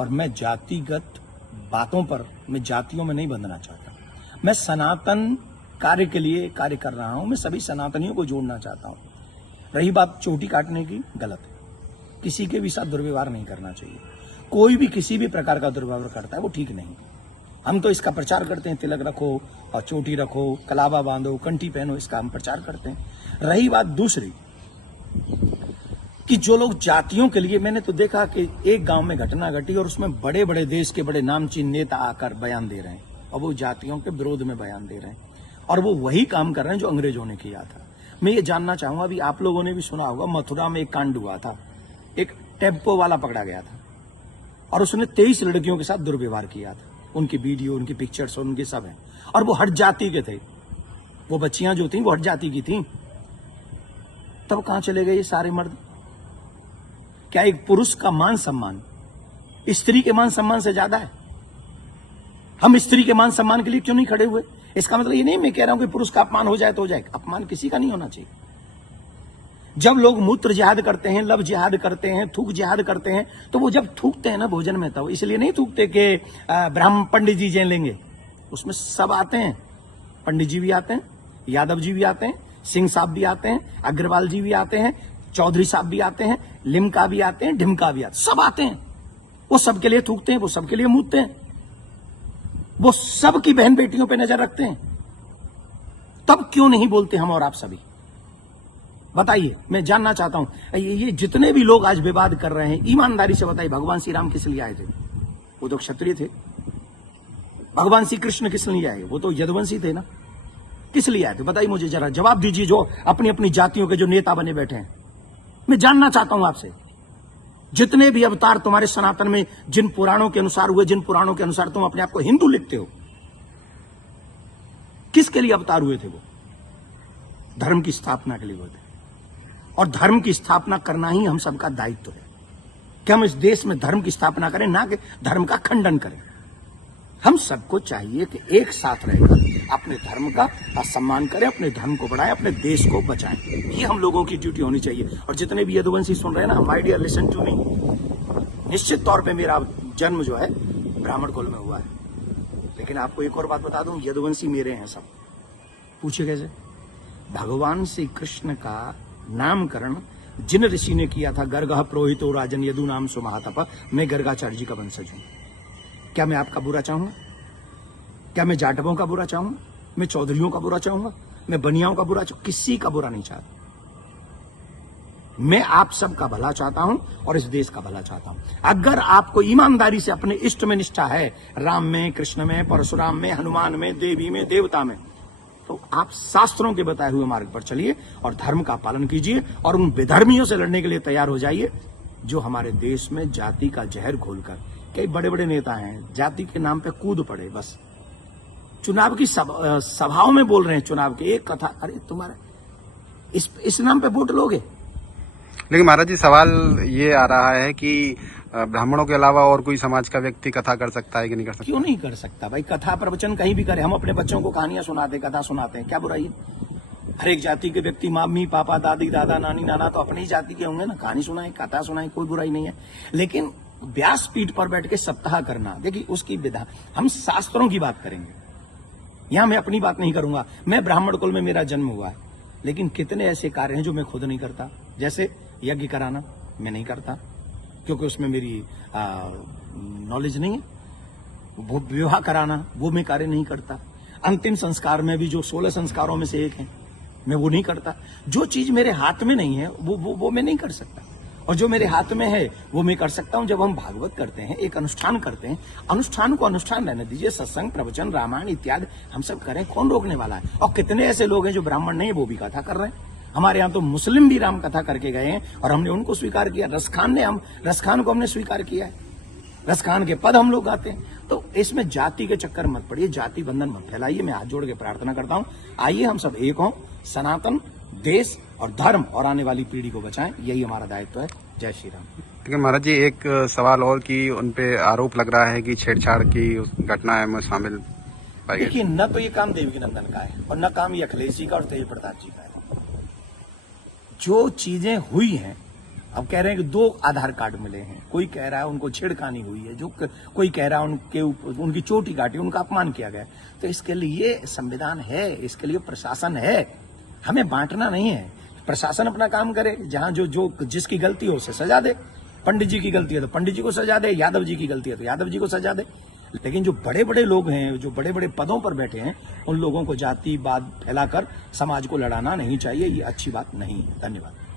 और मैं जातिगत बातों पर, मैं जातियों में नहीं बंधना चाहता। मैं सनातन कार्य के लिए कार्य कर रहा हूं। मैं सभी सनातनियों को जोड़ना चाहता हूं। रही बात चोटी काटने की, गलत है। किसी के भी साथ दुर्व्यवहार नहीं करना चाहिए। कोई भी किसी भी प्रकार का दुर्व्यवहार करता है वो ठीक नहीं। हम तो इसका प्रचार करते हैं, तिलक रखो और चोटी रखो, कलावा बांधो, कंठी पहनो, इसका हम प्रचार करते हैं। रही बात दूसरी कि जो लोग जातियों के लिए, मैंने तो देखा कि एक गांव में घटना घटी और उसमें बड़े बड़े देश के बड़े नामचीन नेता आकर बयान दे रहे हैं और वो जातियों के विरोध में बयान दे रहे हैं और वो वही काम कर रहे हैं जो अंग्रेजों ने किया था। मैं ये जानना चाहूंगा, अभी आप लोगों ने भी सुना होगा, मथुरा में एक कांड हुआ था। एक टेम्पो वाला पकड़ा गया था और उसने 23 लड़कियों के साथ दुर्व्यवहार किया था। उनकी वीडियो, उनकी पिक्चर्स और उनके सब हैं और वो हट जाति के थे। वो बच्चियां जो थी वो हट जाति की थी। तब कहां चले गए ये सारे मर्द? क्या एक पुरुष का मान सम्मान स्त्री के मान सम्मान से ज्यादा है? हम स्त्री के मान सम्मान के लिए क्यों नहीं खड़े हुए? इसका मतलब ये नहीं मैं कह रहा हूं कि पुरुष का अपमान हो जाए तो हो जाए। अपमान किसी का नहीं होना चाहिए। जब लोग मूत्र जिहाद करते हैं, लब जिहाद करते हैं, थूक जिहाद करते हैं, तो वो जब थूकते हैं ना भोजन में, तो इसलिए नहीं थूकते कि ब्राह्मण पंडित जी जय लेंगे। उसमें सब आते हैं, पंडित जी भी आते हैं, यादव जी भी आते हैं, सिंह साहब भी आते हैं, अग्रवाल जी भी आते हैं, चौधरी साहब भी आते हैं, लिमका भी आते हैं, ढिमका भी आते हैं, सब आते हैं। वो सबके लिए थूकते हैं, वो सबके लिए मूतते हैं, वो सबकी बहन बेटियों पे नजर रखते हैं। तब क्यों नहीं बोलते हम और आप सभी? बताइए, मैं जानना चाहता हूं। ये जितने भी लोग आज विवाद कर रहे हैं, ईमानदारी से बताइए, भगवान श्री राम किस लिए आए थे? वो तो क्षत्रिय थे। भगवान श्री कृष्ण किस लिए आए? वो तो यदुवंशी थे ना। किस लिए आए थे? बताइए मुझे, जरा जवाब दीजिए। जो अपनी अपनी जातियों के जो नेता बने बैठे हैं, मैं जानना चाहता हूं आपसे, जितने भी अवतार तुम्हारे सनातन में जिन पुराणों के अनुसार हुए, जिन पुराणों के अनुसार तुम अपने आप को हिंदू लिखते हो, किसके लिए अवतार हुए थे? वो धर्म की स्थापना के लिए हुए थे और धर्म की स्थापना करना ही हम सबका दायित्व है कि हम इस देश में धर्म की स्थापना करें, ना कि धर्म का खंडन करें। हम सबको चाहिए कि एक साथ रहकर अपने धर्म का सम्मान करें, अपने धर्म को बढ़ाएं, अपने देश को बचाएं। ये हम लोगों की ड्यूटी होनी चाहिए। और जितने भी यदुवंशी सुन रहे हैं ना, my dear listen to me, निश्चित तौर पे मेरा जन्म जो है ब्राह्मण कुल में हुआ है, लेकिन आपको एक और बात बता दूं, यदुवंशी मेरे हैं सब। पूछिए कैसे? भगवान श्री कृष्ण का नामकरण जिन ऋषि ने किया था, गर्गः पुरोहितो राजन यदु नाम सुमहातप, मैं गर्गाचार्य जी का वंशज हूं। क्या मैं आपका बुरा चाहूंगा? क्या मैं जाटवों का बुरा चाहूंगा? मैं चौधरियों का बुरा चाहूंगा? मैं बनियाओं का बुरा चाहूंगा? किसी का बुरा नहीं चाहता। मैं आप सबका भला चाहता हूं और इस देश का भला चाहता हूं। अगर आपको ईमानदारी से अपने इष्ट में निष्ठा है, राम में, कृष्ण में, परशुराम में, हनुमान में, देवी में, देवता में, तो आप शास्त्रों के बताए हुए मार्ग पर चलिए और धर्म का पालन कीजिए और उन विधर्मियों से लड़ने के लिए तैयार हो जाइए जो हमारे देश में जाति का जहर घोलकर, कई बड़े बड़े नेता हैं, जाति के नाम पे कूद पड़े। बस चुनाव की सभाओं में बोल रहे हैं, चुनाव की एक कथा, अरे तुम्हारा इस नाम पे वोट लोगे? लेकिन महाराज जी, सवाल ये आ रहा है कि ब्राह्मणों के अलावा और कोई समाज का व्यक्ति कथा कर सकता है कि नहीं कर सकता? क्यों नहीं कर सकता भाई? कथा प्रवचन कहीं भी करे। हम अपने बच्चों को कहानियां सुनाते, कथा सुनाते हैं, क्या बुराई है? हर एक जाति के व्यक्ति, मम्मी पापा, दादी दादा, नानी नाना तो अपनी ही जाति के होंगे ना। कहानी सुनाए, कथा सुनाए, कोई बुराई नहीं है। लेकिन व्यासपीठ पर बैठ के सप्ताह करना, देखिए उसकी विधा, हम शास्त्रों की बात करेंगे। यहां मैं अपनी बात नहीं करूंगा। मैं ब्राह्मण कुल में मेरा जन्म हुआ है, लेकिन कितने ऐसे कार्य हैं जो मैं खुद नहीं करता। जैसे यज्ञ कराना मैं नहीं करता, क्योंकि उसमें मेरी नॉलेज नहीं है। वो विवाह कराना वो मैं कार्य नहीं करता। अंतिम संस्कार में भी जो 16 संस्कारों में से एक है, मैं वो नहीं करता। जो चीज मेरे हाथ में नहीं है वो मैं नहीं कर सकता, और जो मेरे हाथ में है वो मैं कर सकता हूं। जब हम भागवत करते हैं, एक अनुष्ठान करते हैं, अनुष्ठान को अनुष्ठान रहने दीजिए। सत्संग, प्रवचन, रामायण इत्यादि हम सब करें, कौन रोकने वाला है? और कितने ऐसे लोग हैं जो ब्राह्मण नहीं, वो भी कथा कर रहे हैं। हमारे यहाँ तो मुस्लिम भी राम कथा करके गए हैं और हमने उनको स्वीकार किया। रसखान को हमने स्वीकार किया है। रसखान के पद हम लोग गाते हैं। तो इसमें जाति के चक्कर मत पड़िए, जाति बंधन मत फैलाइए। मैं हाथ जोड़ के प्रार्थना करता हूं, आइए हम सब एक हों, सनातन देश और धर्म और आने वाली पीढ़ी को बचाएं। यही हमारा दायित्व है। जय श्री राम। लेकिन महाराज जी, एक सवाल और कि उनपे आरोप लग रहा है कि छेड़छाड़ की उस घटना में शामिल पाई गई। देखिए, न तो ये काम देवकी नंदन का है और न काम ये अखिलेश जी का और तेज प्रताप जी का है। जो चीजें हुई हैं अब कह रहे हैं कि 2 आधार कार्ड मिले हैं, कोई कह रहा है उनको छेड़खानी हुई है, कोई कह रहा है उनकी चोटी काटी, उनका अपमान किया गया। तो इसके लिए संविधान है, इसके लिए प्रशासन है, हमें बांटना नहीं है। प्रशासन अपना काम करे, जहां जो जिसकी गलती हो उसे सजा दे। पंडित जी की गलती है तो पंडित जी को सजा दे, यादव जी की गलती है तो यादव जी को सजा दे। लेकिन जो बड़े बड़े लोग हैं, जो बड़े बड़े पदों पर बैठे हैं, उन लोगों को जातिवाद फैलाकर समाज को लड़ाना नहीं चाहिए। ये अच्छी बात नहीं है। धन्यवाद।